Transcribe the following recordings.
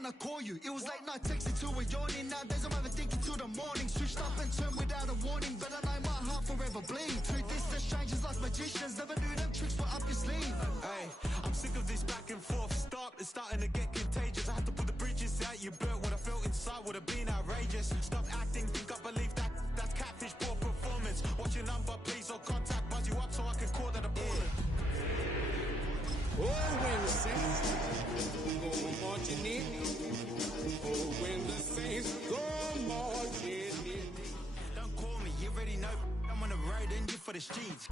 when I call you. It was late night texting to a yawning. Nowadays I'm overthinking till the morning. Switched up and turned without a warning, but I know my heart forever bleeds. Truth is that strangers like magicians never knew them tricks were up your sleeve. Hey, I'm sick of this back and forth. It's starting to get contagious. I had to put the bridges out you built. What I felt inside would have been outrageous. Stop acting, think I believe that's catfish, poor performance. Watch your number, please, or contact buzz you up so I can call that a baller. Oh, when the Saints go marching in. Oh, when the Saints go marching in. Don't call me, you already know. I'm on the road and you for the streets.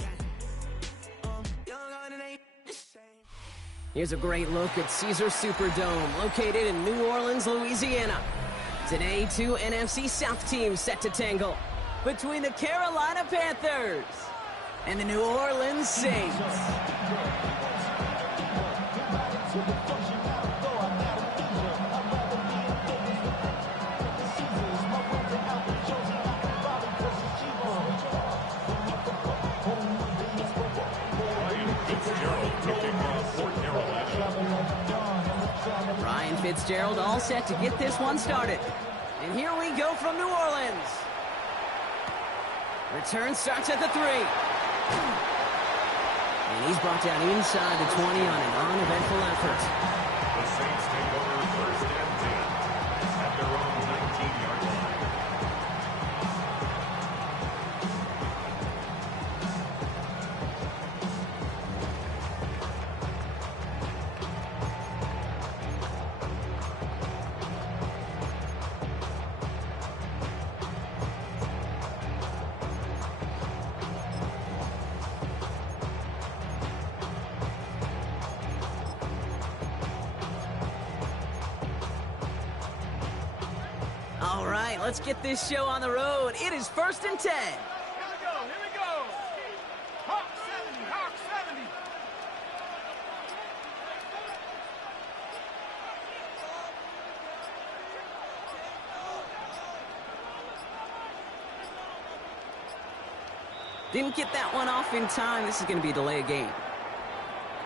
Young and ain't the same. Here's a great look at Caesar Superdome, located in New Orleans, Louisiana. Today, two NFC South teams set to tangle between the Carolina Panthers and the New Orleans Saints. Ryan Fitzgerald all set to get this one started. And here we go from New Orleans. Return starts at the 3. And he's brought down inside the 20 on an uneventful effort. The Saints take over first and 10 at their own 19-yard line. All right, let's get this show on the road. It is first and 10. Here we go. Hawk 70, Hawk 70. Didn't get that one off in time. This is going to be a delay of game.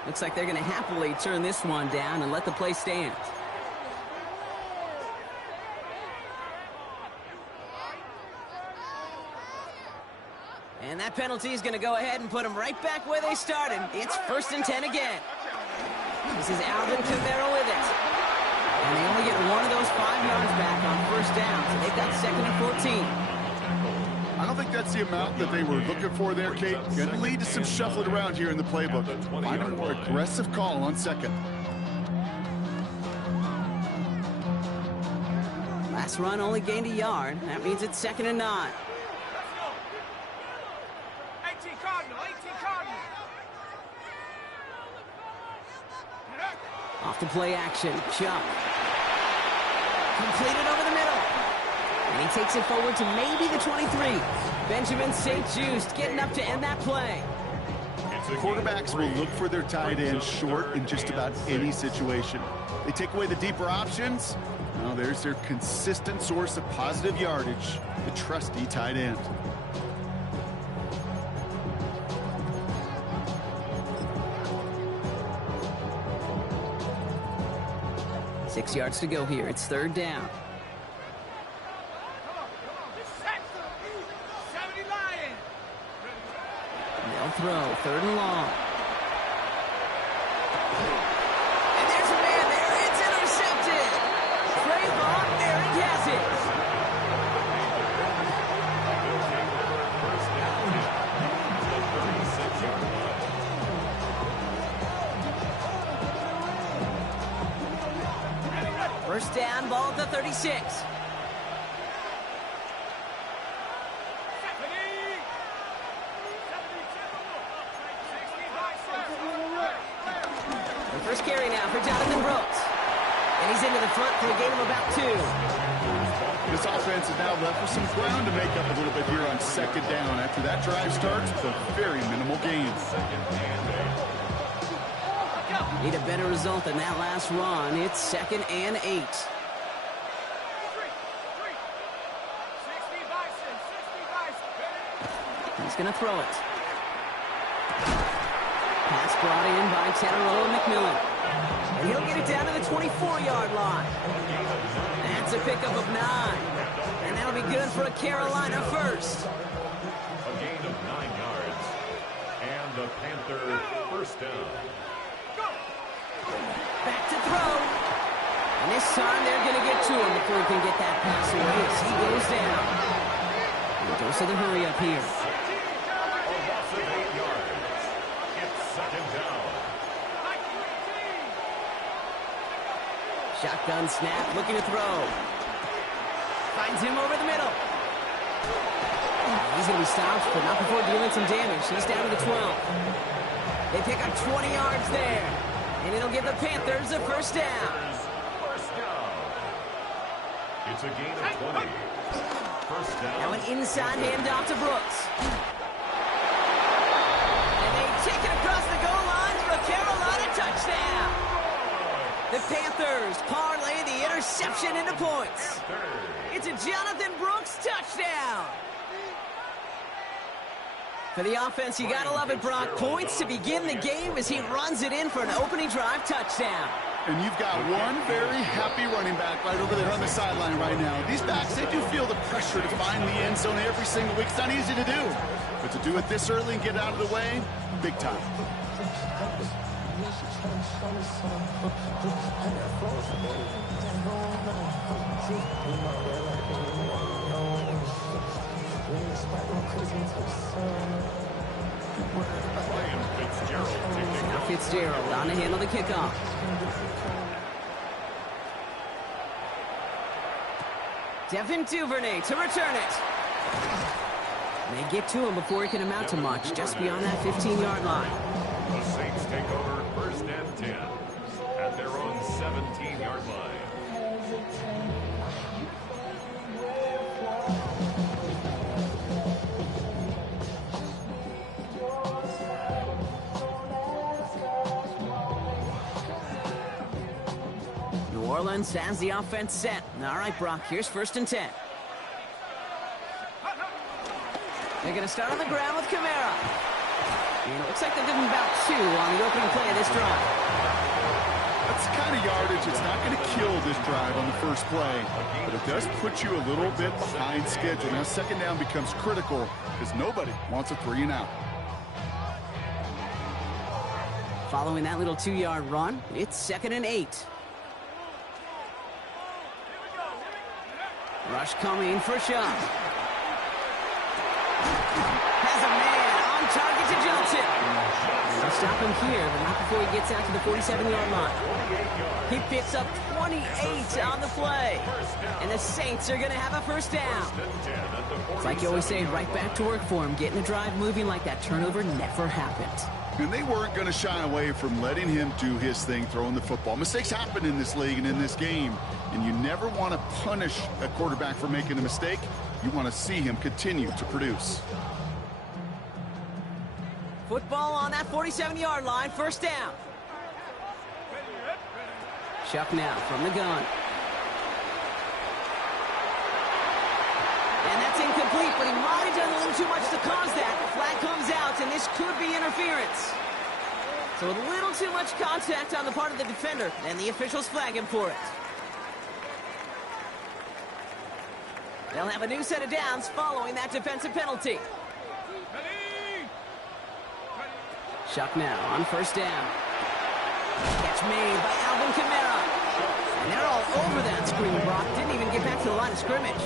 Looks like they're going to happily turn this one down and let the play stand. And that penalty is going to go ahead and put them right back where they started. It's first and 10 again. This is Alvin Kamara with it. And they only get one of those 5 yards back on first down, so they've got second and 14. I don't think that's the amount that they were looking for there, Kate. Going to lead to some shuffling around here in the playbook. Find a more aggressive call on second. Last run only gained a yard. That means it's second and 9. Off to play action. Chuck. Completed over the middle. And he takes it forward to maybe the 23. Benjamin St. Just getting up to end that play. Quarterbacks will look for their tight end short in just about any situation. They take away the deeper options. Now there's their consistent source of positive yardage, the trusty tight end. Six yards to go here. It's third down. They'll throw. Third and long. And there's a man there. It's intercepted. Trayvon Merrick has it. First down, ball at the 36. The first carry now for Jonathan Brooks. And he's into the front for a gain of about 2. This offense is now left with some ground to make up a little bit here on second down after that drive starts with a very minimal gain. Need a better result than that last run. It's second and 8. He's going to throw it. Pass brought in by Tedero McMillan. And he'll get it down to the 24-yard line. That's a pickup of 9. And that'll be good for a Carolina first. A gain of 9 yards. And the Panther first down. Back to throw. And this time they're going to get to him before he can get that pass away as he goes down. And dose of the hurry up here. A loss of 8 yards. It's second down. Shotgun snap, looking to throw. Finds him over the middle. He's going to be stopped, but not before dealing some damage. He's down to the 12. They pick up 20 yards there. And it'll give the Panthers a first down. First down. It's a gain of 20. First down. Now an inside handoff to Brooks. And they take it across the goal line for a Carolina touchdown. The Panthers parlay the interception into points. It's a Jonathan Brooks touchdown. For the offense, you gotta love it, Brock. Points to begin the game as he runs it in for an opening drive touchdown. And you've got one very happy running back right over there on the sideline right now. These backs, they do feel the pressure to find the end zone every single week. It's not easy to do. But to do it this early and get out of the way, big time. Now Fitzgerald on to handle the kickoff. Devin Duvernay to return it. They get to him before he can amount to much, just beyond that 15-yard line. The Saints take over first and 10 at their own 17-yard line. New Orleans has the offense set. All right, Brock, here's first and 10. They're going to start on the ground with Kamara. And it looks like they're giving about 2 on the opening play of this drive. That's the kind of yardage it's not going to kill this drive on the first play, but it does put you a little bit behind schedule. Now second down becomes critical because nobody wants a 3 and out. Following that little 2-yard run, it's second and 8. Rush coming for shot. Has a man on target to Johnson. They'll stop him here, but not before he gets out to the 47-yard line. He picks up 28 on the play. And the Saints are going to have a first down. It's like you always say, right back to work for him. Getting the drive moving like that turnover never happened. And they weren't going to shy away from letting him do his thing, throwing the football. Mistakes happen in this league and in this game, and you never want to punish a quarterback for making a mistake. You want to see him continue to produce. Football on that 47-yard line, first down. Chuck now from the gun. And that's incomplete, but he might have done a little too much to cause that. The flag comes out, and this could be interference. So a little too much contact on the part of the defender, and the officials flag him for it. They'll have a new set of downs following that defensive penalty. Chuck now on first down. Catch made by Alvin Kamara. And they're all over that screen, Brock. Didn't even get back to the line of scrimmage.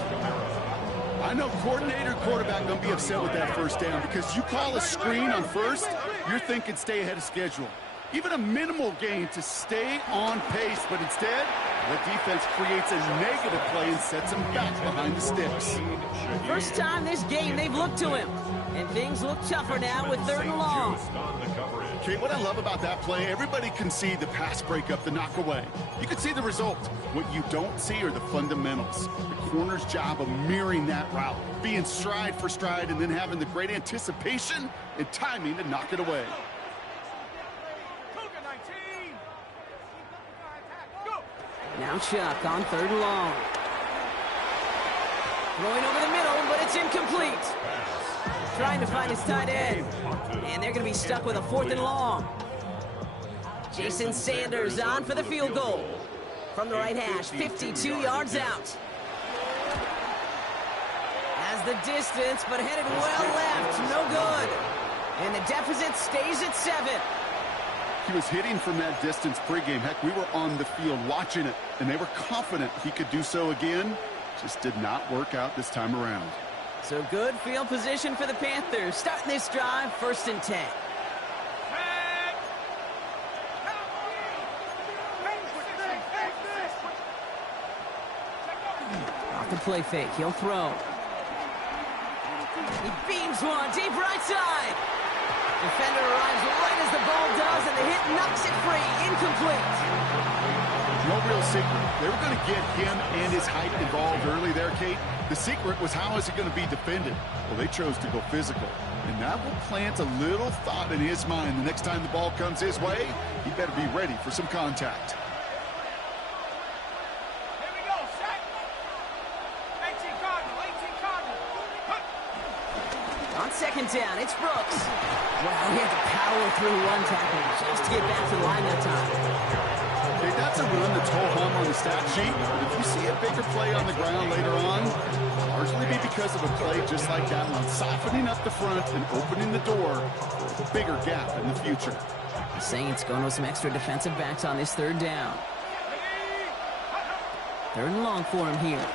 I know coordinator quarterback going to be upset with that first down because you call a screen on first, you're thinking stay ahead of schedule. Even a minimal gain to stay on pace, but instead, the defense creates a negative play and sets him back behind the sticks. First time this game they've looked to him. And things look tougher now with 3rd and long. Okay, what I love about that play, everybody can see the pass breakup, the knock away. You can see the result. What you don't see are the fundamentals. The corner's job of mirroring that route, being stride for stride, and then having the great anticipation and timing to knock it away. Now Chuck on 3rd and long. Throwing over the middle, but it's incomplete. Trying to find his tight end. And they're going to be stuck with a 4th and long. Jason Sanders on for the field goal. From the right hash, 52 yards out. Has the distance, but headed well left. No good. And the deficit stays at 7. He was hitting from that distance pregame. Heck, we were on the field watching it, and they were confident he could do so again. Just did not work out this time around. So good field position for the Panthers. Starting this drive, 1st and 10. Off the play fake, he'll throw. He beams one, deep right side. Defender arrives right as the ball does, and the hit knocks it free. Incomplete. No real secret. They were going to get him and his height involved early there, Kate. The secret was how is he going to be defended? Well, they chose to go physical. And that will plant a little thought in his mind. The next time the ball comes his way, he better be ready for some contact. Here we go, set. 18 Cardinal. On 2nd down, it's Brooks. Wow, he had to power through one tackle just to get back to the line that time. Okay, that's a run that's ho-hum on the stat sheet, but if you see a bigger play on the ground later on, it'll largely be because of a play just like that one, softening up the front and opening the door for a bigger gap in the future. The Saints going with some extra defensive backs on this 3rd down. 3rd and long for him here.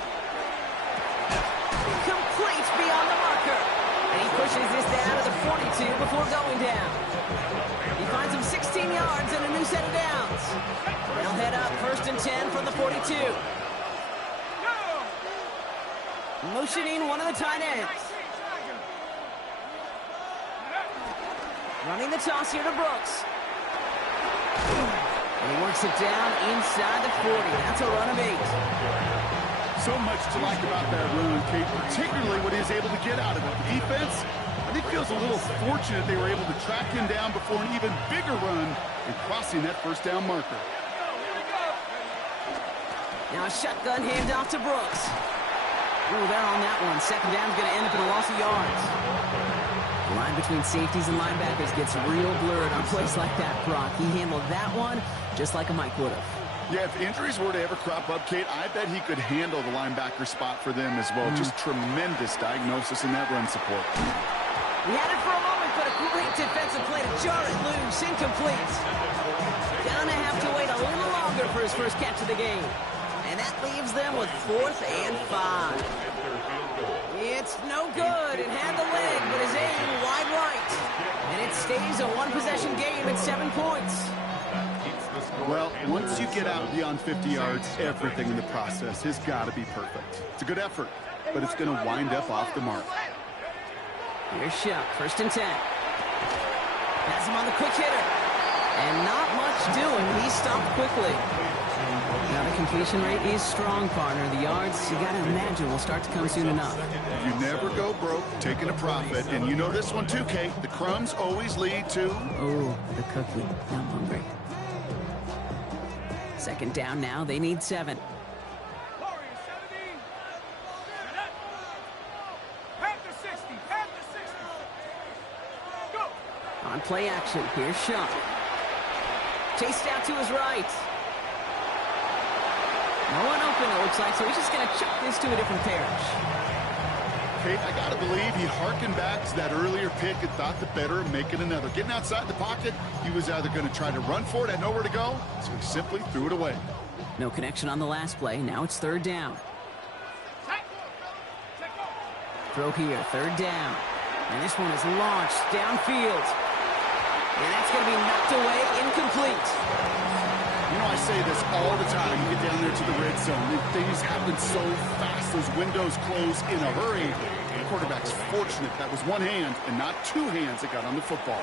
Complete beyond the marker. And he pushes this down to the 42 before going down. He finds him 16 yards and a new set of downs. They'll head up 1st and 10 from the 42. Motioning one of the tight ends. Running the toss here to Brooks. And he works it down inside the 40. That's a run of 8. So much to like about that run, Kate, particularly what he was able to get out of it. The defense, I think, feels a little fortunate they were able to track him down before an even bigger run and crossing that 1st down marker. Now a shotgun handoff to Brooks. Ooh, they're on that one. 2nd down's going to end up in a loss of yards. The line between safeties and linebackers gets real blurred on plays like that, Brock. He handled that one just like a Mike would have. Yeah, if injuries were to ever crop up, Kate, I bet he could handle the linebacker spot for them as well. Just tremendous diagnosis in that run support. He had it for a moment, but a great defensive play to jar it loose. Incomplete. Gonna have to wait a little longer for his first catch of the game. And that leaves them with 4th and 5. It's no good. It had the leg, but his aim wide right. And it stays a one-possession game at 7 points. Well, once you get out beyond 50 yards, everything in the process has got to be perfect. It's a good effort, but it's going to wind up off the mark. Here's Shuck, 1st and 10. Has him on the quick hitter. And not much doing. He stopped quickly. Now the completion rate is strong, partner. The yards, you got to imagine, will start to come soon enough. You never go broke taking a profit. And you know this one too, Kate. The crumbs always lead to... Oh, the cookie. I'm hungry. 2nd down now. They need 7. On play action, here's Shuck. Chased out to his right. No one open, it looks like, so he's just going to chuck this to a different parish. Kate, I got to believe he harkened back to that earlier pick and thought the better of making another. Getting outside the pocket, he was either going to try to run for it, had nowhere to go, so he simply threw it away. No connection on the last play. Now it's 3rd down. Throw here, 3rd down. And this one is launched downfield. And that's going to be knocked away, incomplete. You know, I say this all the time. You get down there to the red zone, and things happen so fast. Those windows close in a hurry. The quarterback's fortunate that was one hand and not 2 hands that got on the football.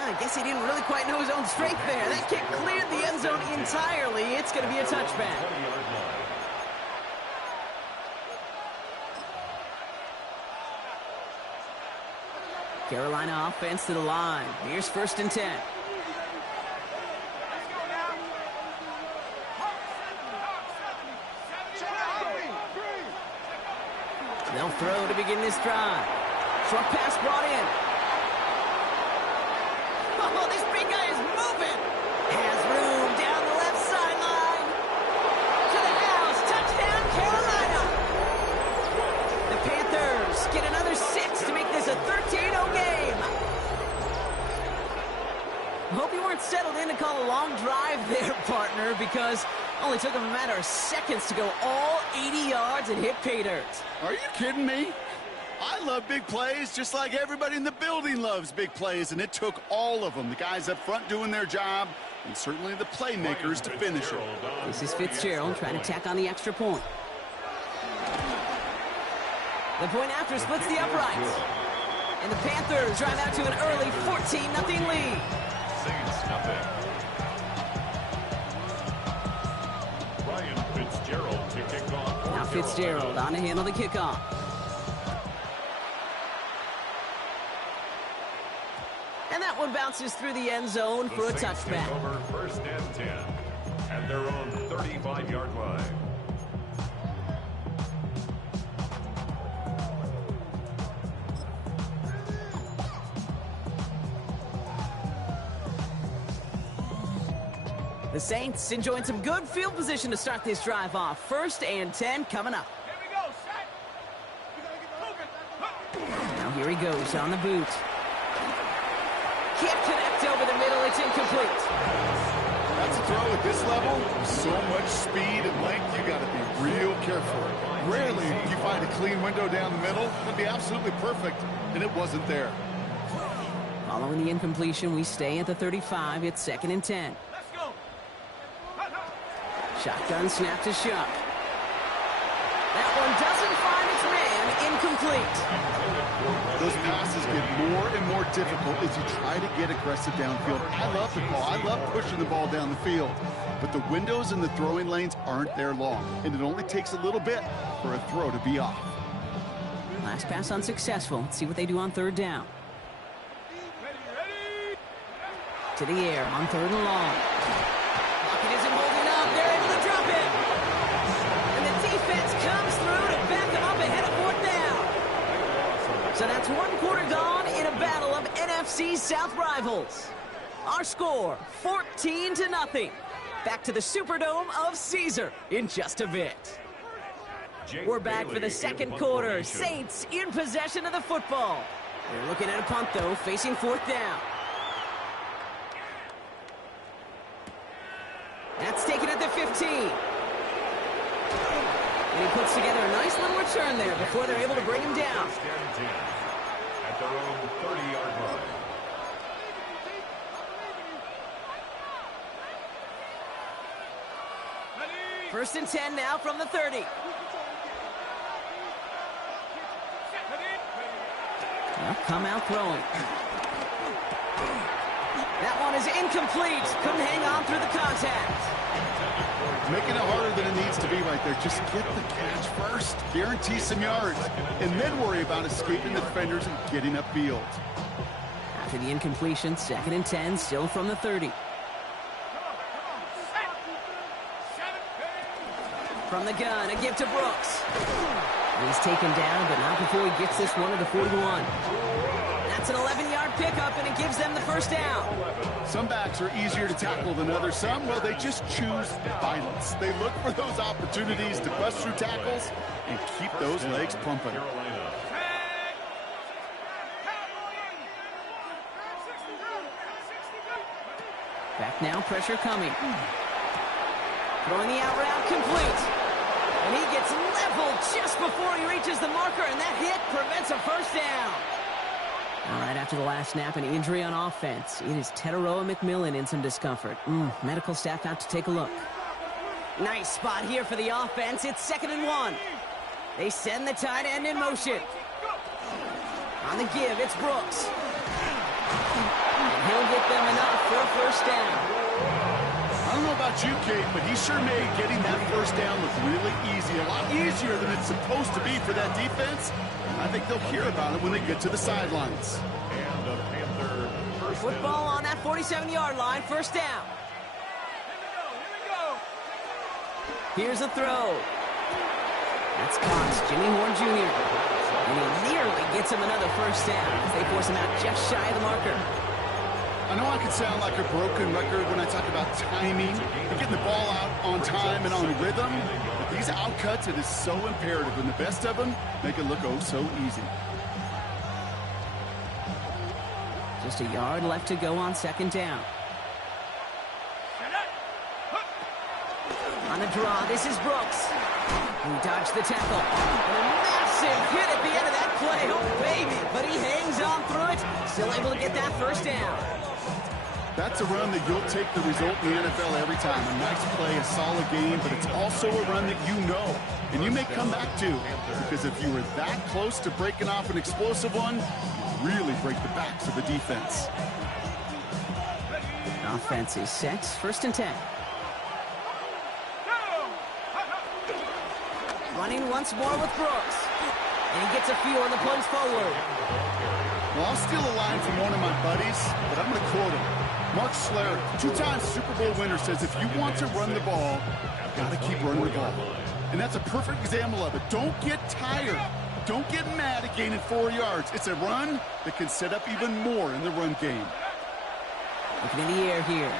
I guess he didn't really quite know his own strength there. That kick cleared the end zone entirely. It's going to be a touchback. Carolina offense to the line. Here's 1st and 10. They'll throw to begin this drive. Short pass brought in. Oh, this big guy is moving. Has room down the left sideline. To the house. Touchdown, Carolina. The Panthers get another 6 to make this a 13-0 game. Hope you weren't settled in to call a long drive there, partner, because only took them a matter of seconds to go all 80 yards and hit pay dirt. Are you kidding me? I love big plays just like everybody in the building loves big plays, and it took all of them. The guys up front doing their job, and certainly the playmakers to finish it. This is Fitzgerald trying to tack on the extra point. The point after splits the uprights. And the Panthers drive out to an early 14-0 lead. Saints nothing. Ryan Fitzgerald to kick off. Now Fitzgerald on to handle the kickoff. And that one bounces through the end zone for a touchback. Over 1st and 10 at their own 35-yard line. The Saints enjoying some good field position to start this drive off. 1st and 10 coming up. Here we go, set. We gotta get moving. Now here he goes on the boot. Can't connect over the middle. It's incomplete. That's a throw at this level. So much speed and length, you got to be real careful. Rarely do you find a clean window down the middle. It'd be absolutely perfect, and it wasn't there. Following the incompletion, we stay at the 35. It's 2nd and 10. Let's go. Shotgun snap to Shuck. That one doesn't find its man. Incomplete. Those passes get more and more difficult as you try to get aggressive downfield. I love the ball. I love pushing the ball down the field. But the windows in the throwing lanes aren't there long, and it only takes a little bit for a throw to be off. Last pass unsuccessful. Let's see what they do on 3rd down. Ready. To the air on 3rd and long. Lockett isn't holding up. They're able to drop it. And the defense comes through to back them up ahead of 4th down. So that's 1 quarter gone in a battle of NFC South rivals. Our score, 14-0. Back to the Superdome of Caesar in just a bit. We're back for the 2nd quarter. Saints in possession of the football. They're looking at a punt, though, facing 4th down. That's taken at the 15. And he puts together a nice little return there before they're able to bring him down. At their own 30-yard line. Ready. 1st and 10 now from the 30. Well, come out throwing. That one is incomplete. Couldn't hang on through the contact. Making it harder than it needs to be right there. Just get the catch first. Guarantee some yards. And then worry about escaping the defenders and getting upfield. After the incompletion, 2nd and 10, still from the 30. From the gun, a give to Brooks. He's taken down, but not before he gets this one to the 41. That's an 11-yard pickup, and it gives them the 1st down. Some backs are easier to tackle than others. Some, well, they just choose violence. They look for those opportunities to bust through tackles and keep those legs pumping. Back now, pressure coming. Throwing the out route complete. And he gets leveled just before he reaches the marker, and that hit prevents a 1st down. All right, after the last snap, an injury on offense. It is Teteroa McMillan in some discomfort. Medical staff out to take a look. Nice spot here for the offense. It's 2nd and 1. They send the tight end in motion. On the give, it's Brooks. And he'll get them enough for a 1st down. I don't know about you, Kate, but he sure made getting that 1st down look really easy. A lot easier than it's supposed to be for that defense. I think they'll hear about it when they get to the sidelines. And the Panther first Football on that 47-yard line, 1st down. Here we go. Here's a throw. That's Cox, Jimmy Horn Jr. And he nearly gets him another first down as they force him out just shy of the marker. I know I can sound like a broken record when I talk about timing and getting the ball out on time and on rhythm, but these outcuts, it is so imperative, and the best of them make it look oh so easy. Just a yard left to go on second down. On a draw, this is Brooks, who dodged the tackle. And a massive hit at the end of that play. Oh, baby. But he hangs on through it. Still able to get that first down. That's a run that you'll take the result in the NFL every time. A nice play, a solid game, but it's also a run that you know, and you may come back to, because if you were that close to breaking off an explosive one, you really break the backs of the defense. Offense is set. First and 10. Running once more with Brooks. And he gets a few on the plunge forward. Well, I'll steal a line from one of my buddies, but I'm going to quote him. Mark Schlereth, two-time Super Bowl winner, says if you want to run the ball, you've got to keep running the ball. And that's a perfect example of it. Don't get tired. Don't get mad at gaining 4 yards. It's a run that can set up even more in the run game. Looking in the air here.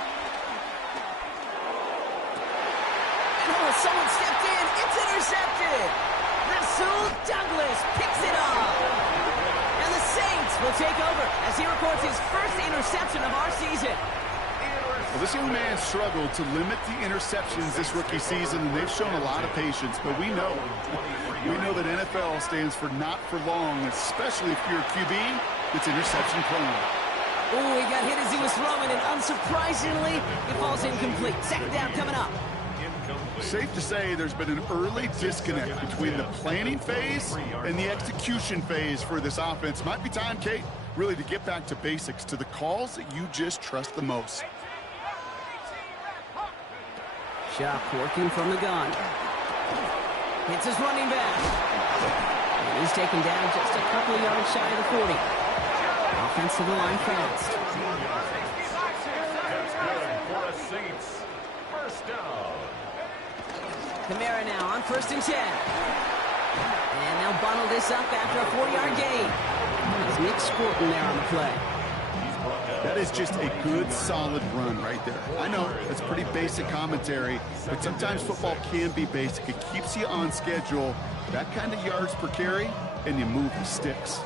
And oh, someone stepped in. It's intercepted. Rasul Douglas picks it off. And the Saints will take over as he records his first interception of our season. Well, this young man struggled to limit the interceptions this rookie season, and they've shown a lot of patience. But we know that NFL stands for not for long, especially if you're a QB that's interception prone. Oh, he got hit as he was throwing, and unsurprisingly, it falls incomplete. Second down coming up. Safe to say there's been an early disconnect between the planning phase and the execution phase for this offense. Might be time, Kate, really to get back to basics, to the calls that you just trust the most. Shock working from the gun. Hits his running back. And he's taken down just a couple of yards shy of the 40. Offensive line fast. That's good for the Saints. First down. Kamara now on first and 10. And they'll bundle this up after a 4-yard gain. There's Nick Scorton there on the play. That is just a good, solid run right there. I know it's pretty basic commentary, but sometimes football can be basic. It keeps you on schedule, that kind of yards per carry, and you move the sticks.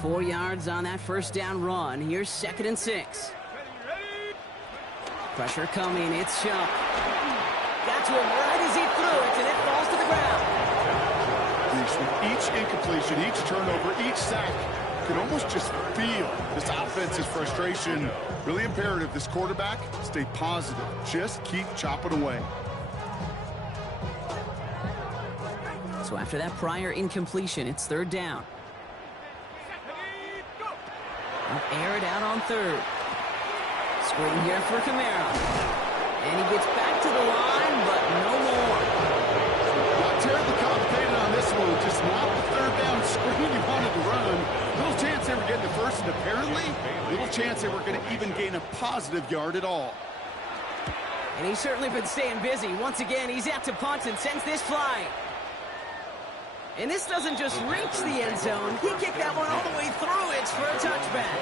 Four yards on that first down run. Here's second and 6. Pressure coming. It's Shuck. Got to him right as he threw it, and it falls to the ground. With each incompletion, each turnover, each sack, you can almost just feel this offense's frustration. Really imperative, this quarterback, stay positive. Just keep chopping away. So after that prior incompletion, it's third down. They'll air it out on third. Screen here for Kamara. And he gets back to the line, but no more. Not terribly complicated on this one. Just not the third down screen you wanted to run. Little chance they were getting the first, and apparently, little chance they were going to even gain a positive yard at all. And he's certainly been staying busy. Once again, he's out to punt and sends this flying. And this doesn't just reach the end zone. He kicked that one all the way through. It's for a touchback.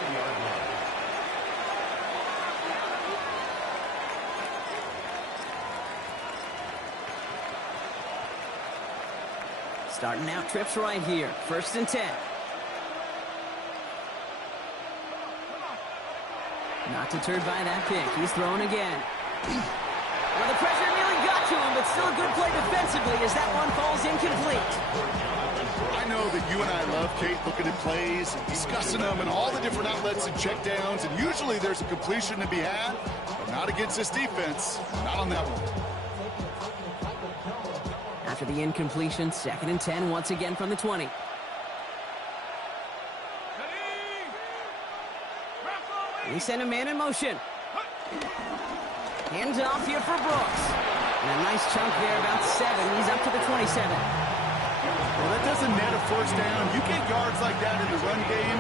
Starting out trips right here. First and 10. Not deterred by that pick. He's throwing again. Well, the pressure nearly got to him, but still a good play defensively as that one falls incomplete. I know that you and I love, Kate, looking at plays and discussing them and all the different outlets and checkdowns, and usually there's a completion to be had, but not against this defense. Not on that one. After the incompletion, second and 10 once again from the 20. He sent a man in motion. Hands off here for Brooks. And a nice chunk there, about 7. He's up to the 27. Well, that doesn't net a first down. You get yards like that in the run game,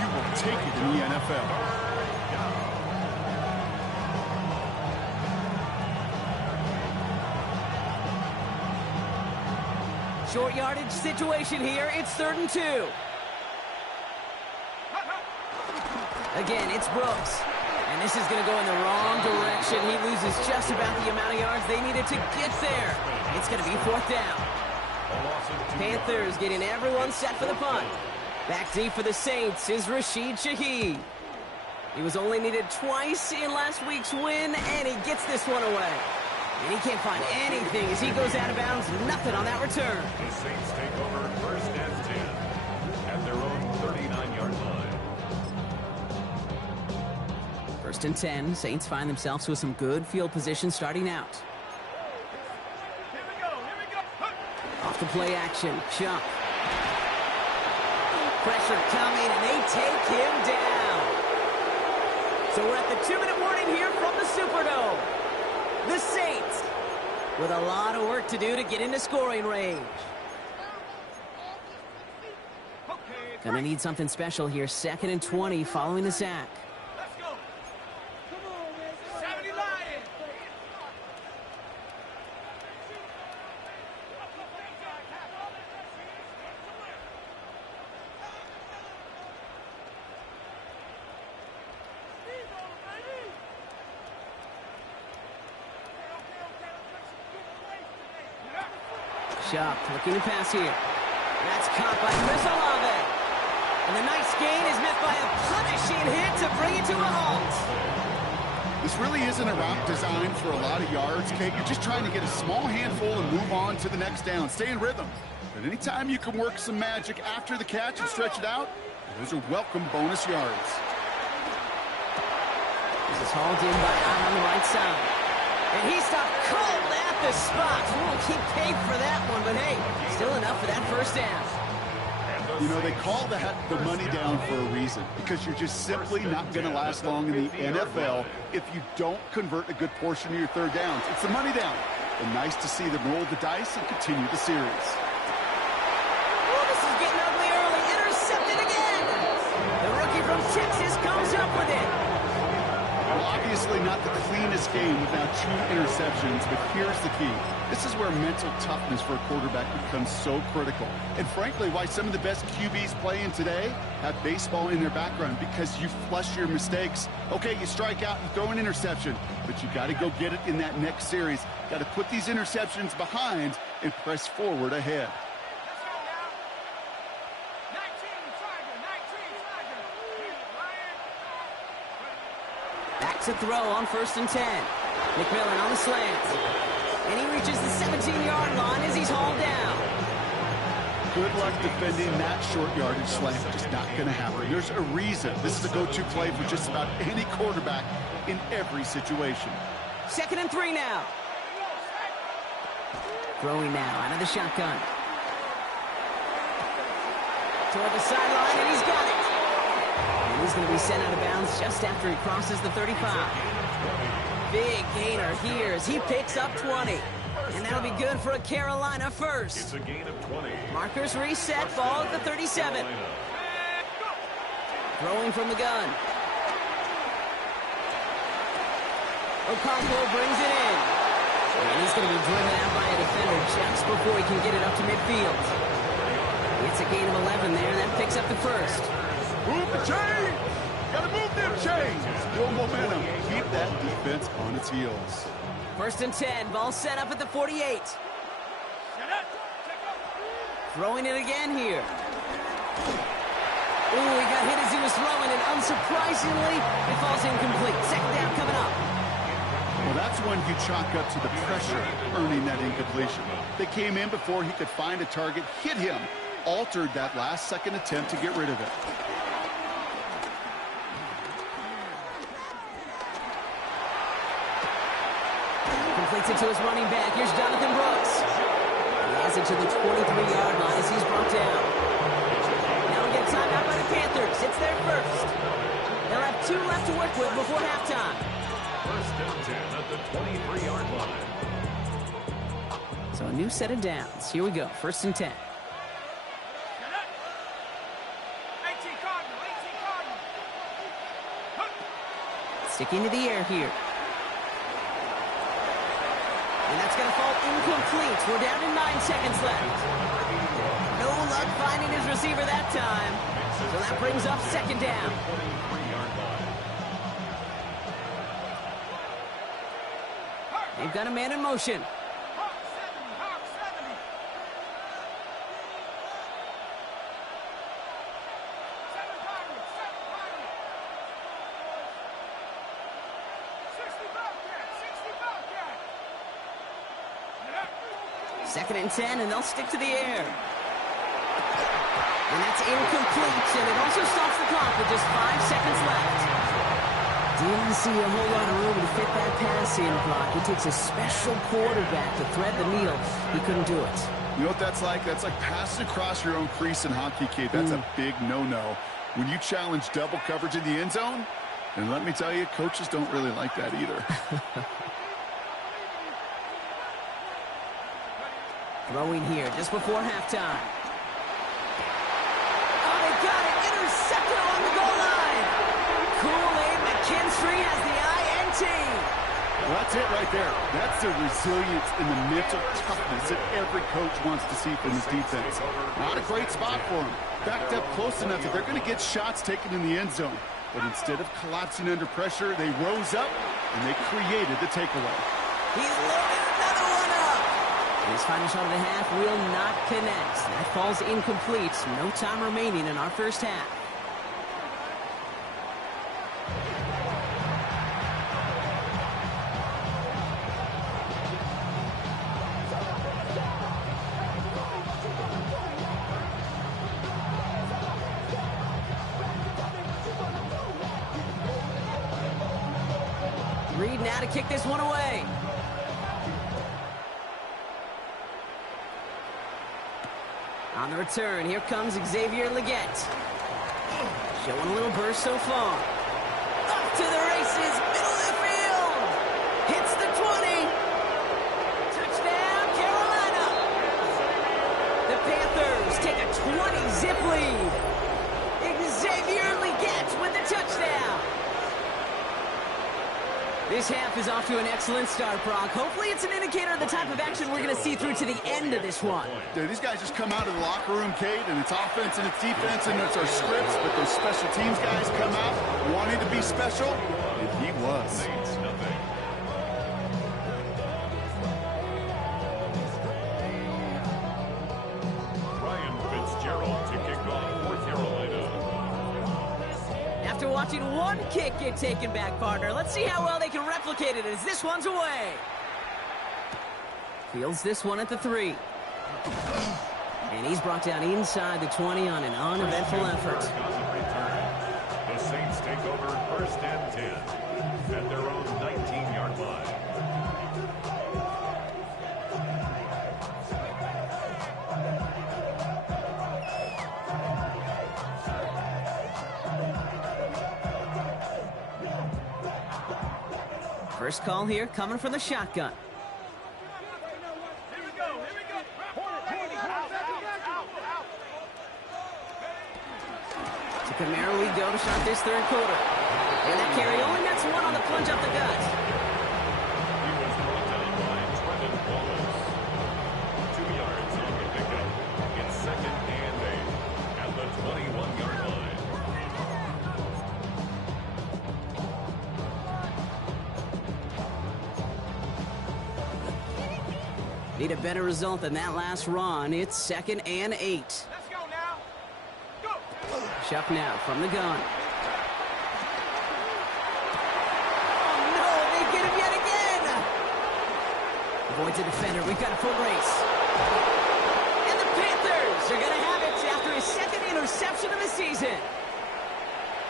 you will take it in the NFL. Short yardage situation here. It's 3rd and 2. Again, it's Brooks. And this is going to go in the wrong direction. He loses just about the amount of yards they needed to get there. It's going to be 4th down. Panthers getting everyone set for the punt. Back deep for the Saints is Rashid Shaheed. He was only needed twice in last week's win, and he gets this one away. And he can't find anything as he goes out of bounds. Nothing on that return. The Saints take over 1st and 10 at their own 39-yard line. 1st and 10. Saints find themselves with some good field position starting out. Here we go. Off the play action. Chuck. Pressure coming, and they take him down. So we're at the 2-minute warning here from the Superdome. The Saints with a lot of work to do to get into scoring range. Gonna need something special here. 2nd and 20 following the sack. Let's go. Come on, man. 70 Lions. Shuck looking to pass here. That's caught by Olave. And the nice gain is met by a punishing hit to bring it to a halt. This really isn't a route designed for a lot of yards, Kate. You're just trying to get a small handful and move on to the next down. Stay in rhythm. But anytime you can work some magic after the catch and stretch it out, those are welcome bonus yards. This is hauled in by Allen on the right side. And he stopped cold at the spot. We'll keep paid for that one, but hey, still enough for that 1st down. You know, they call that the money down for a reason, because you're just simply not going to last long in the NFL if you don't convert a good portion of your 3rd downs. It's the money down. And nice to see them roll the dice and continue the series. Oh, this is getting ugly early. Intercepted again. The rookie from Texas comes up with it. Well, obviously not the cleanest game with now 2 interceptions, but here's the key. This is where mental toughness for a quarterback becomes so critical. And frankly, why some of the best QBs playing today have baseball in their background, because you flush your mistakes. Okay, you strike out and throw an interception, but you got to go get it in that next series. Got to put these interceptions behind and press forward ahead. Let's go now. 19 Tiger. Back to throw on 1st and 10. McMillan on the slant. And he reaches the 17-yard line as he's hauled down. Good luck defending that short yardage slant. Just not going to happen. There's a reason this is a go-to play for just about any quarterback in every situation. 2nd and 3 now. Throwing now out of the shotgun. Toward the sideline, and he's got it. And he's going to be sent out of bounds just after he crosses the 35. Big gainer here as he picks up 20. And that'll be good for a Carolina 1st. It's a gain of 20. Markers reset, ball at the 37. Throwing from the gun. Okonkwo brings it in. And he's going to be driven out by a defender just before he can get it up to midfield. It's a gain of 11 there. That picks up the 1st. Move the chain! Gotta move them chains! Build momentum. Keep that defense on its heels. 1st and 10. Ball set up at the 48. Throwing it again here. Ooh, he got hit as he was throwing, and unsurprisingly, it falls incomplete. 2nd down coming up. Well, that's when you chalk up to the pressure earning that incompletion. They came in before he could find a target, hit him, altered that last-second attempt to get rid of it. Completes it to his running back. Here's Jonathan Brooks. He has it to the 23-yard line as he's brought down. Now we get timed out by the Panthers. It's their 1st. They'll have 2 left to work with before halftime. 1st and 10 at the 23-yard line. So a new set of downs. Here we go. 1st and 10. 18 Cardinal. Sticking to the air here. And that's going to fall incomplete. We're down to 9 seconds left. finding his receiver that time. So that brings up second down. 23-yard line. They've got a man in motion. Hawk 70, Hawk 70. 7 Pirates, 7 Pirates. 60 Bobcat, 60 Bobcat. Second and 10, and they'll stick to the air. And that's incomplete, and it also stops the clock with just 5 seconds left. Didn't see a whole lot of room to fit that pass in, Brock. It takes a special quarterback to thread the needle. He couldn't do it. You know what that's like? That's like passing across your own crease in hockey, Kate. That's a big no-no. When you challenge double coverage in the end zone, and let me tell you, coaches don't really like that either. Throwing here just before halftime. Oh, they got it. Intercepted along the goal line. Kool-Aid McKinstry has the INT. Well, that's it right there. That's the resilience and the mental toughness that every coach wants to see from his defense. Not a great spot for him. Backed up close enough that they're going to get shots taken in the end zone. But instead of collapsing under pressure, they rose up and they created the takeaway. He's loaded another one up. His final shot of the half will not connect. That falls incomplete. No time remaining in our first half. Reed now to kick this one away. On the return, here comes Xavier Leggett. Showing a little burst so far. Up to the races, middle of the field. Hits the 20. Touchdown, Carolina. The Panthers take a 20-zip lead. Xavier Leggett with the touchdown. This half is off to an excellent start, Brock. Hopefully it's an indicator of the type of action we're going to see through to the end of this one. Dude, these guys just come out of the locker room, Kate, and it's offense and it's defense and it's our scripts, but those special teams guys come out wanting to be special, and he was. Saints, nothing. Ryan Fitzgerald to kick off for Carolina. After watching one kick get taken back, partner, let's see how well they can replicate it as this one's away. Fields this one at the 3. And he's brought down inside the 20 on an uneventful effort. On return, the Saints take over first and 10 at their own 19-yard line. First call here coming from the shotgun. Here we go, here we go. To Camaro we go to start this third quarter. And that carry only nets one on the plunge up the gut. He was brought down by Trevin Wallace. 2 yards on the pickup. It's second and 8 at the 21-yard line. Need a better result than that last run. It's second and 8. Let's go now. Go. Chuck now from the gun. Oh no, they get him yet again. Avoids a defender. We've got a foot race. And the Panthers are going to have it after his second interception of the season.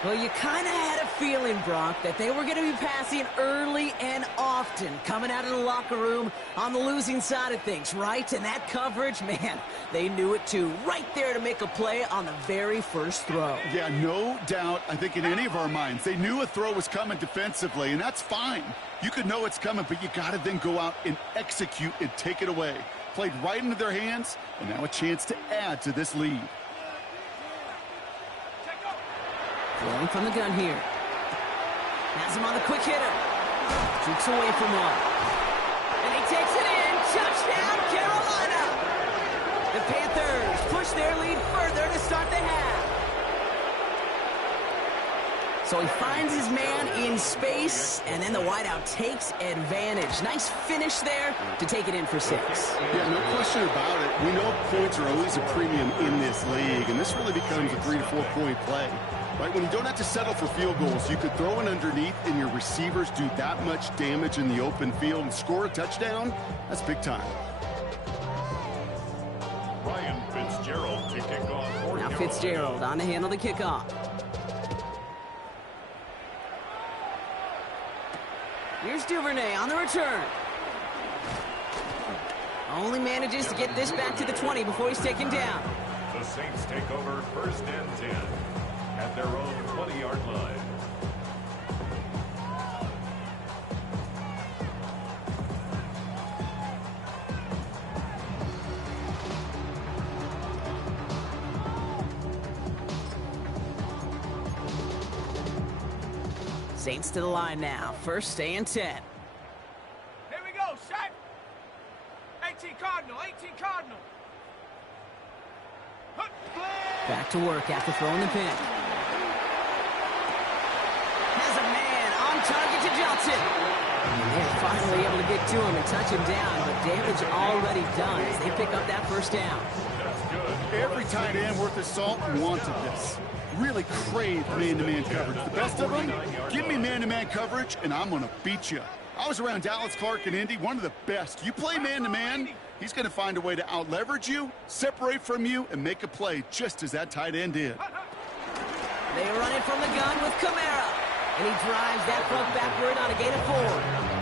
Well, you kind of had a feeling, Brock, that they were going to be passing early and often, coming out of the locker room on the losing side of things, right? And that coverage, man, they knew it too. Right there to make a play on the very first throw. Yeah, no doubt, I think in any of our minds, they knew a throw was coming defensively, and that's fine. You could know it's coming, but you got to then go out and execute and take it away. Played right into their hands, and now a chance to add to this lead. Throwing from the gun here. Has him on the quick hitter. Jukes away from one. And he takes it in. Touchdown, Carolina! The Panthers push their lead further to start the half. So he finds his man in space, and then the wideout takes advantage. Nice finish there to take it in for 6. Yeah, no question about it. We know points are always a premium in this league, and this really becomes a 3 to 4 point play. Right, when you don't have to settle for field goals, you could throw it underneath and your receivers do that much damage in the open field and score a touchdown. That's big time. Ryan Fitzgerald to kick off. Now Fitzgerald on to handle the kickoff. Here's Duvernay on the return. Only manages to get this back to the 20 before he's taken down. The Saints take over 1st and 10 at their own 20-yard line. Saints to the line now. 1st and 10. Here we go, set. 18 Cardinal, 18 Cardinal. Back to work after throwing the pin. Has a man on target to Johnson. And they're finally able to get to him and touch him down, but damage already done as they pick up that 1st down. Every tight end worth his salt wanted this. Really crave man-to-man coverage. The best of them, give me man-to-man coverage, and I'm going to beat you. I was around Dallas Clark and Indy, one of the best. You play man-to-man, he's going to find a way to out-leverage you, separate from you, and make a play just as that tight end did. They run it from the gun with Kamara, and he drives that front backward on a gain of 4.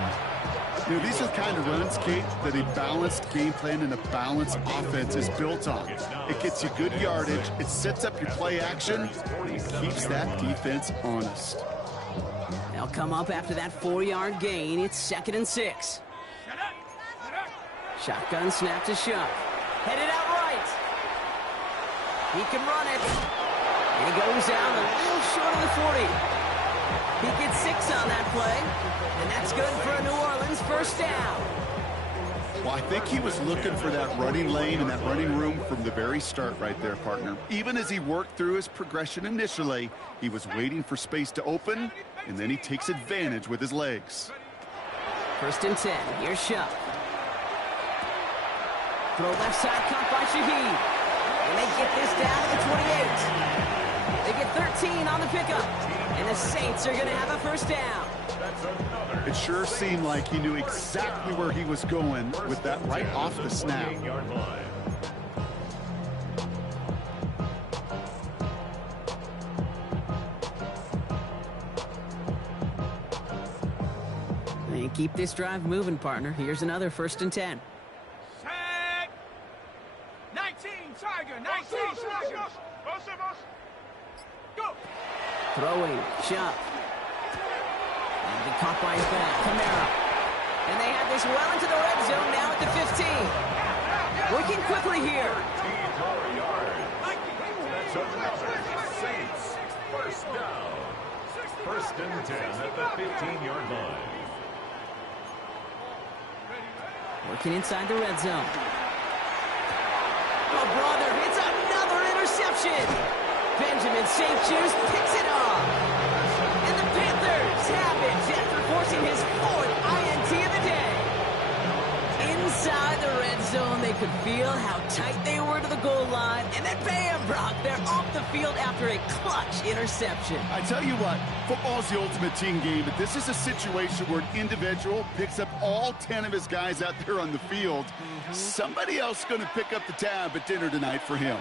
You know, these are the kind of runs, Kate, that a balanced game plan and a balanced offense is built on. It gets you good yardage, it sets up your play action, and it keeps that defense honest. They'll come up after that 4-yard gain. It's 2nd and 6. Shotgun snap to Shuck. Headed out right. He can run it. And he goes out a little short of the 40. He gets 6 on that play, and that's good for a New Orleans 1st down. Well, I think he was looking for that running lane and that running room from the very start right there, partner. Even as he worked through his progression initially, he was waiting for space to open, and then he takes advantage with his legs. 1st and 10. Here's Shuck. Throw left side, caught by Shaheed. And they get this down to the 28. They get 13 on the pickup. And the Saints are going to have a 1st down. It sure seemed like he knew exactly where he was going with that right off the snap. And keep this drive moving, partner. Here's another 1st and 10. Set. 19 Tiger, 19 Tiger. Go. Throwing, Shuck. And be caught by his back, Kamara. And they have this well into the red zone now at the 15. Working quickly here. That's another Saints 1st down. 1st and 10 at the 15-yard line. Working inside the red zone. Oh, brother, it's another interception. Benjamin St. Just picks it off. And the Panthers have it after forcing his 4th INT of the day. Inside the red zone, they could feel how tight they were to the goal line. And then bam, Brock, they're off the field after a clutch interception. I tell you what, football's the ultimate team game, but this is a situation where an individual picks up all 10 of his guys out there on the field. Somebody else is going to pick up the tab at dinner tonight for him.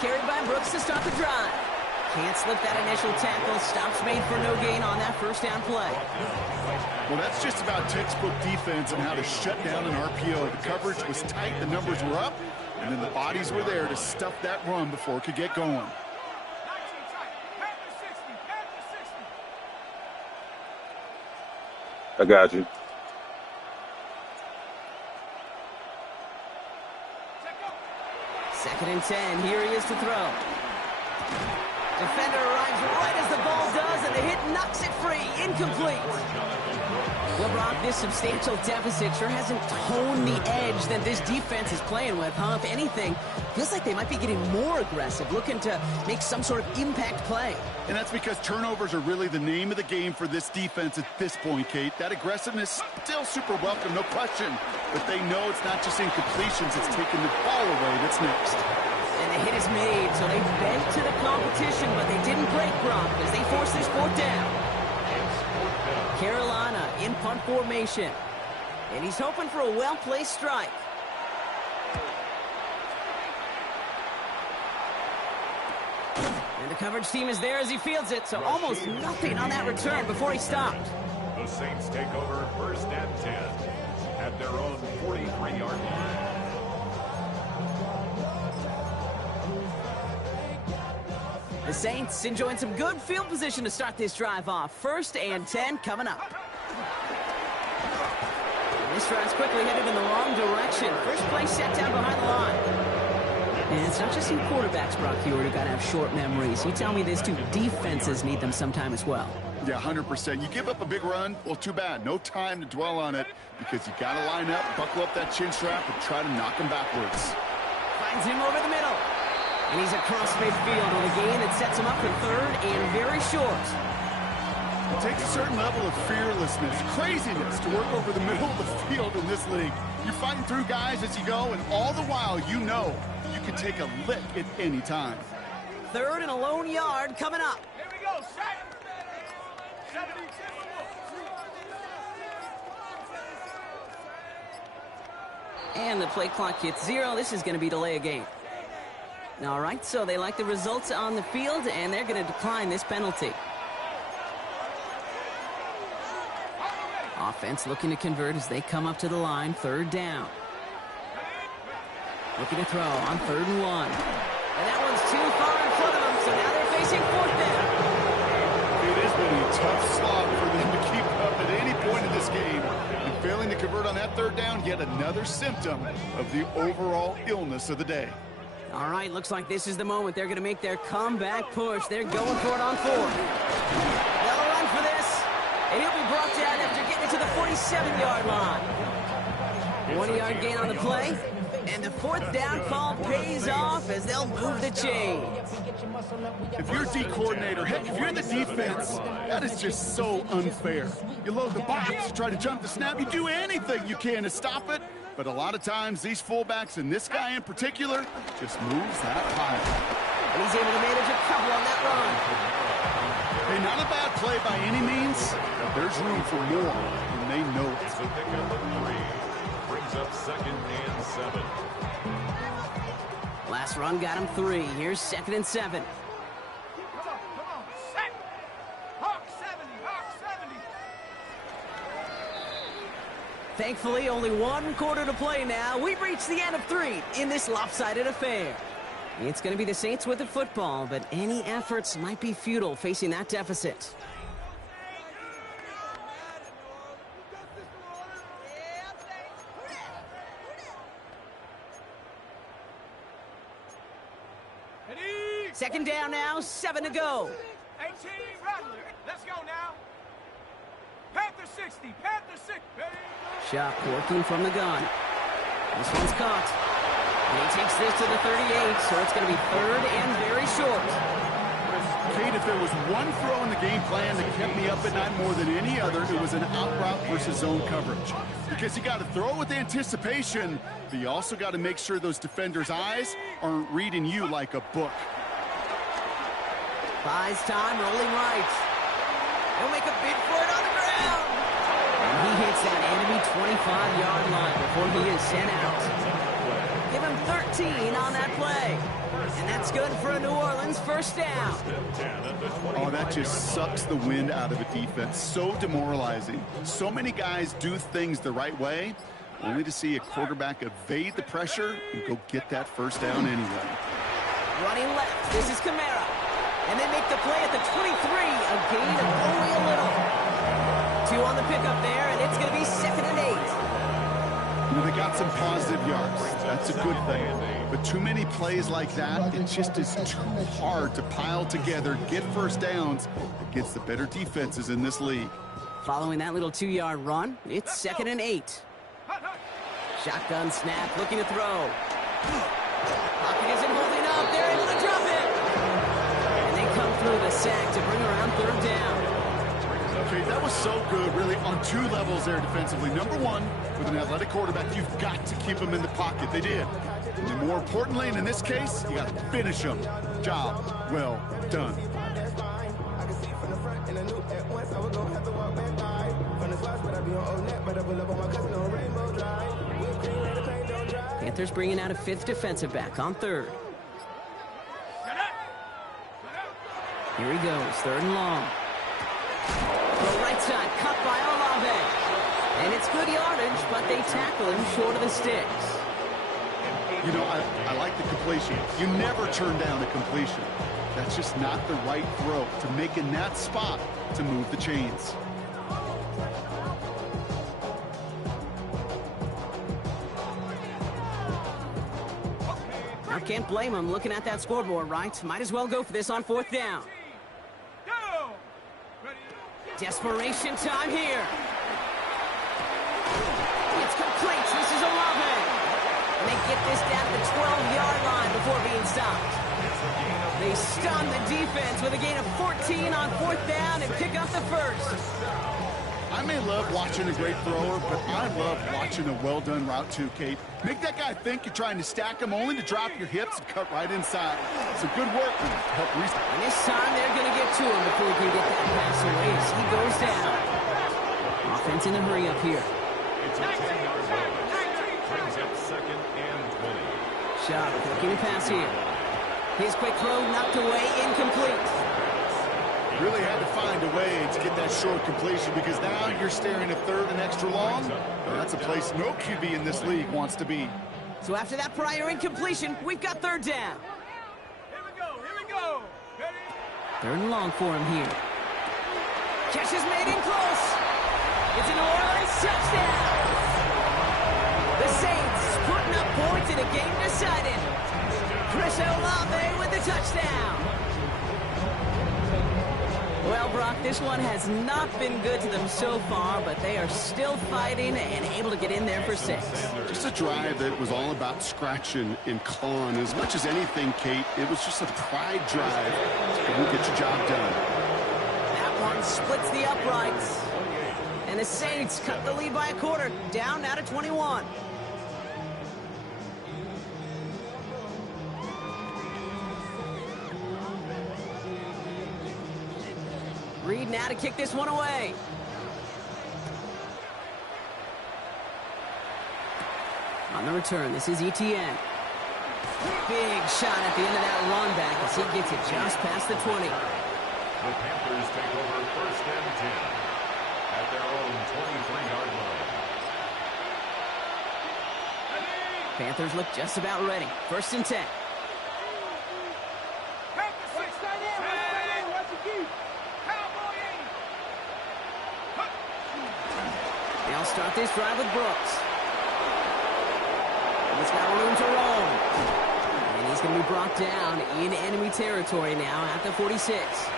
Carried by Brooks to start the drive. Can't slip that initial tackle. Stops made for no gain on that 1st down play. Well, that's just about textbook defense and how to shut down an RPO. The coverage was tight, the numbers were up, and then the bodies were there to stuff that run before it could get going. 19 Tiger, Panther 60, Panther 60. I got you. Second and 10. Here he is to throw. Defender arrives right as the ball does, and the hit knocks it free. Incomplete. Well, Brock, this substantial deficit sure hasn't toned the edge that this defense is playing with, huh? If anything, feels like they might be getting more aggressive, looking to make some sort of impact play. And that's because turnovers are really the name of the game for this defense at this point, Kate. That aggressiveness still super welcome, no question. But they know it's not just incompletions, it's taking the ball away that's next. And the hit is made, so they bent to the competition, but they didn't break, Brock, as they force this fourth down. Carolina in punt formation. And he's hoping for a well-placed strike. And the coverage team is there as he fields it, so almost nothing on that return before he stopped. The Saints take over 1st and 10 at their own 43-yard line. The Saints enjoying some good field position to start this drive off. 1st and 10 coming up. And this drive's quickly headed in the wrong direction. First play set down behind the line. And it's not just in quarterbacks, Brock Hewitt, who got to have short memories. You tell me these two defenses need them sometime as well. Yeah, 100%. You give up a big run, well, too bad. No time to dwell on it because you got to line up, buckle up that chin strap, and try to knock him backwards. Finds him over the middle. And he's across midfield with a gain that sets him up for 3rd and very short. It takes a certain level of fearlessness, craziness to work over the middle of the field in this league. You're fighting through guys as you go, and all the while you know you can take a lick at any time. 3rd and a lone yard coming up. Here we go, set. 70. And the play clock hits 0. This is going to be delay a game. All right, so they like the results on the field, and they're going to decline this penalty. Offense looking to convert as they come up to the line. 3rd down. Looking to throw on 3rd and 1. And that one's too far in front of them, so now they're facing 4th down. It has been a tough slog for them to keep up at any point in this game. And failing to convert on that 3rd down, yet another symptom of the overall illness of the day. All right, looks like this is the moment. They're going to make their comeback push. They're going for it on 4th. They'll run for this, and he'll be brought down after getting to the 47-yard line. 1-yard gain on the play, and the 4th down call pays off as they'll move the chain. If you're a D coordinator, heck, if you're in the defense, that is just so unfair. You load the box, you try to jump the snap, you do anything you can to stop it. But a lot of times, these fullbacks, and this guy in particular, just moves that pile. And he's able to manage a couple on that run. Hey, not a bad play by any means, but there's room for more, and they know it. It's a pickup of 3. Brings up 2nd and 7. Last run got him 3. Here's 2nd and 7. Come on, set. Hawk 70, Hawk 70. Thankfully, only 1 quarter to play now. We've reached the end of 3 in this lopsided affair. It's going to be the Saints with the football, but any efforts might be futile facing that deficit. Second down now, 7 to go. 18, Rattler. Let's go now. Panther 60, Panther 60. Shock working from the gun. This one's caught. And he takes this to the 38, so it's going to be 3rd and very short. Kate, if there was one throw in the game plan that kept me up at night more than any other, it was an out route versus zone coverage. Because you got to throw with anticipation, but you also got to make sure those defenders' eyes aren't reading you like a book. Buys time, rolling right. He'll make a bid for it on the ground. And he hits that enemy 25-yard line before he is sent out. Give him 13 on that play. And that's good for a New Orleans 1st down. Oh, that just sucks the wind out of a defense. So demoralizing. So many guys do things the right way, only to see a quarterback evade the pressure and go get that 1st down anyway. Running left, this is Kamara. And they make the play at the 23, a gain of only a little. 2 on the pickup there, and it's going to be 2nd and 8. They got some positive yards. That's a good thing. But too many plays like that, it just is too hard to pile together, get first downs against the better defenses in this league. Following that little 2-yard run, it's 2nd and 8. Shotgun snap, looking to throw. Pocket isn't holding up. They're able to drop it. And they come through the sack to bring around 3rd down. Okay, that was so good, really, on 2 levels there defensively. Number one, with an athletic quarterback, you've got to keep him in the pocket. They did. And then more importantly, and in this case, you got to finish him. Job well done. Panthers bringing out a 5th defensive back on 3rd. Here he goes, 3rd and long. The right side, cut by Olave. And it's good yardage, but they tackle him short of the sticks. You know, I like the completion. You never turn down a completion. That's just not the right throw to make in that spot to move the chains. I can't blame him looking at that scoreboard, right? Might as well go for this on 4th down. Desperation time here. It's complete. This is Olave. And they get this down to the 12-yard line before being stopped. They stun the defense with a gain of 14 on 4th down and pick up the 1st. I may love watching a great thrower, but I love watching a well-done route too, Kate. Make that guy think you're trying to stack him only to drop your hips and cut right inside. It's a good work to help restart. And this time they're going to get to him before he can get that pass away as he goes down. Offense in the hurry up here. It's a 10-yard run. Brings up 2nd and 20. Shot, looking to pass here. His quick throw knocked away, incomplete. Really had to find a way to get that short completion because now you're staring at 3rd and extra long. That's a place no QB in this league wants to be. So after that prior incompletion, we've got 3rd down. Here we go. Ready? 3rd and long for him here. Catch is made in close. It's an Orleans touchdown. The Saints putting up points in a game decided. Chris Olave with the touchdown. Well, Brock, this one has not been good to them so far, but they are still fighting and able to get in there for 6. Just a drive that was all about scratching and clawing. As much as anything, Kate, it was just a pride drive. It will get your job done. That one splits the uprights. And the Saints cut the lead by a quarter, down now to 21. Reed now to kick this one away. On the return, this is Etienne. Big shot at the end of that run back as he gets it just past the 20. The Panthers take over 1st and 10 at their own 23-yard line. Panthers look just about ready. 1st and 10. They'll start this drive with Brooks. He's got room to roll. And he's going to be brought down in enemy territory now at the 46.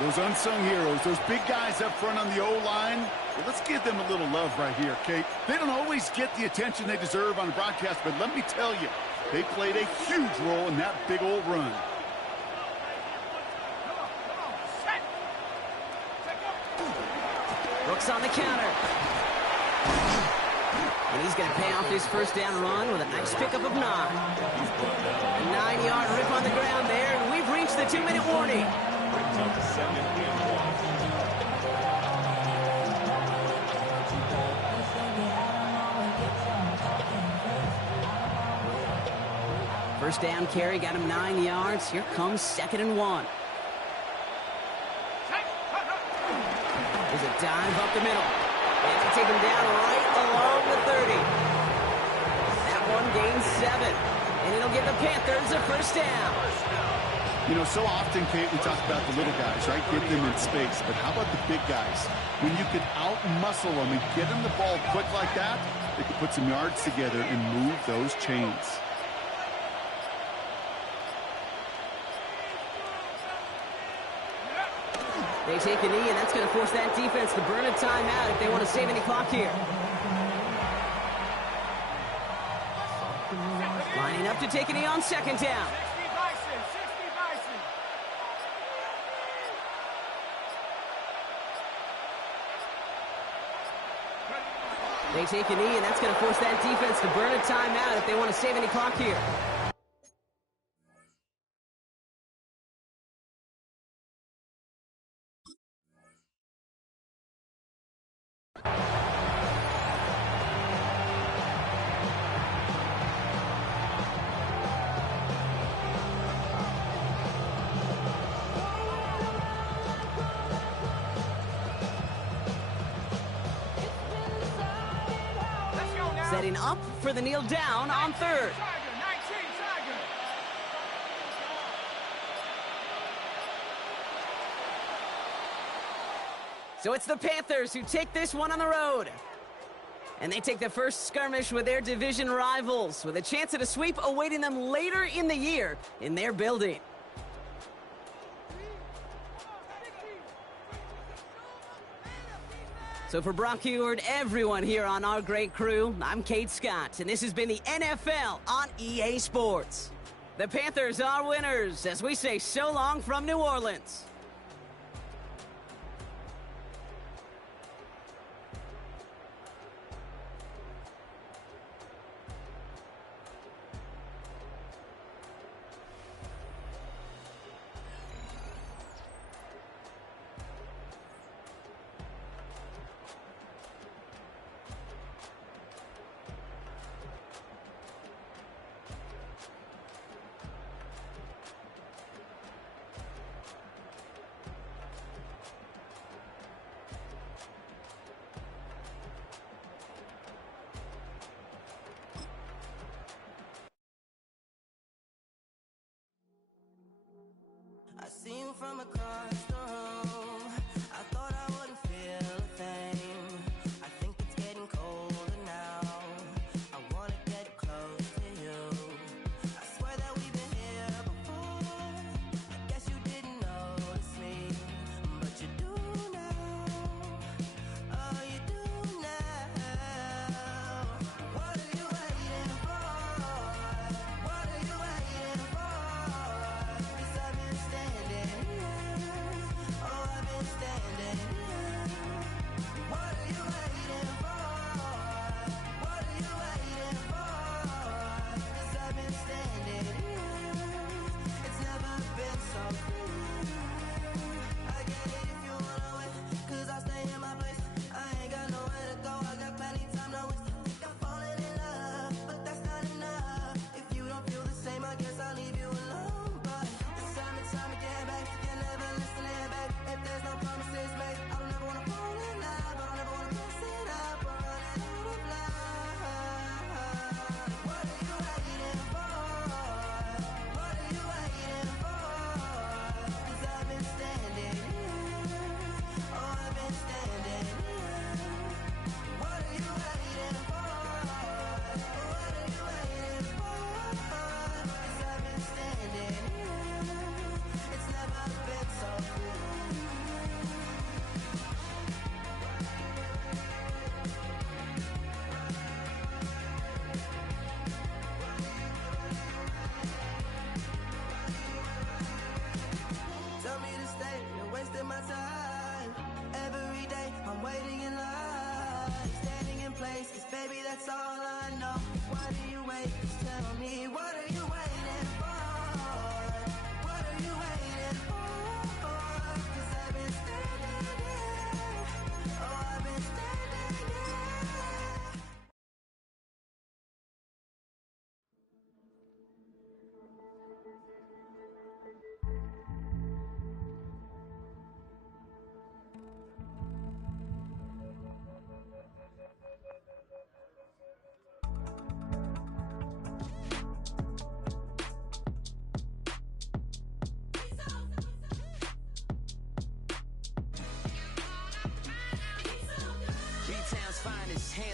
Those unsung heroes, those big guys up front on the O-line, well, let's give them a little love right here, Kate. They don't always get the attention they deserve on the broadcast, but let me tell you, they played a huge role in that big old run. Brooks on the counter. And he's going to pay off his 1st down run with a nice pickup of 9. A 9-yard rip on the ground there, and we've reached the 2-minute warning. Brings up 2nd and 1. First down carry got him 9 yards. Here comes 2nd and 1. There's a dive up the middle. And they take him down right along the 30. That one gains 7. And it'll give the Panthers a 1st down. You know, so often, Kate, we talk about the little guys, right? Get them in space. But how about the big guys? When you can out-muscle them and get them the ball quick like that, They can put some yards together and move those chains. They take a knee, and that's going to force that defense to burn a timeout if they want to save any clock here. Lining up to take a knee on second down. 60 Bison, 60 Bison. They take a knee, and that's going to force that defense to burn a timeout if they want to save any clock here. Let's go now. Setting up for the kneel down on third. Tiger, 19, Tiger. So it's the Panthers who take this one on the road. And they take the first skirmish with their division rivals, with a chance at a sweep awaiting them later in the year in their building. So for Brock Heward, everyone here on our great crew, I'm Kate Scott, and this has been the NFL on EA Sports. The Panthers are winners as we say so long from New Orleans. I see you from across the room. I thought I wouldn't feel a thing. I think it's getting colder now. I wanna get close to you. I swear that we've been here before. I guess you didn't notice me, but you do now. Oh, you do now. What are you waiting for? What are you waiting for? 'Cause I've been standing here. Oh, I've been standing here. What are you waiting for? What are you waiting for? 'Cause I've been standing here. It's never been so clear. I get it if you wanna wait, 'cause I'll stay in my place. I ain't got nowhere to go, I got plenty time to waste. Think I'm falling in love, but that's not enough. If you don't feel the same, I guess I'll leave you alone. But it's time and time again, babe, you're never listening, babe. If there's no promises made, I don't ever wanna fall in love. I don't ever wanna mess it up or run out of love. What are you waiting for? What are you waiting for? 'Cause I've been standing here. Oh, I've been standing here. What are you waiting for? What are you waiting for? 'Cause I've been standing here. It's never been so clear. Tell me to stay, you're wasting my time. Every day I'm waiting in line, standing in place, 'cause baby that's all I know. Why do you wait? Just tell me, what are you waiting for? What are you waiting for? 'Cause I've been standing here. Oh, I've been standing here.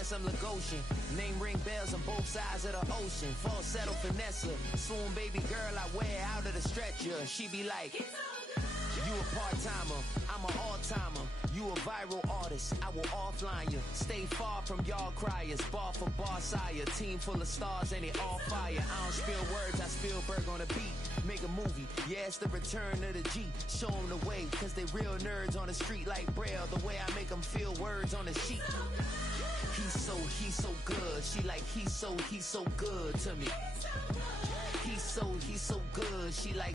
guess I'm Lagosian. Name ring bells on both sides of the ocean. Falsetto finesse. Soon baby girl I wear out of the stretcher. She be like, you a part-timer, I'm an all-timer. You a viral artist, I will offline you. Stay far from y'all criers, bar for bar sire. Team full of stars and it all fire. I don't spill words, I Spielberg on the beat. Make a movie, yeah, it's the return of the G. Show them the way, cause they real nerds on the street like Braille. The way I make them feel words on the sheet. He's so good. She like, he's so good to me. He's so good. She like,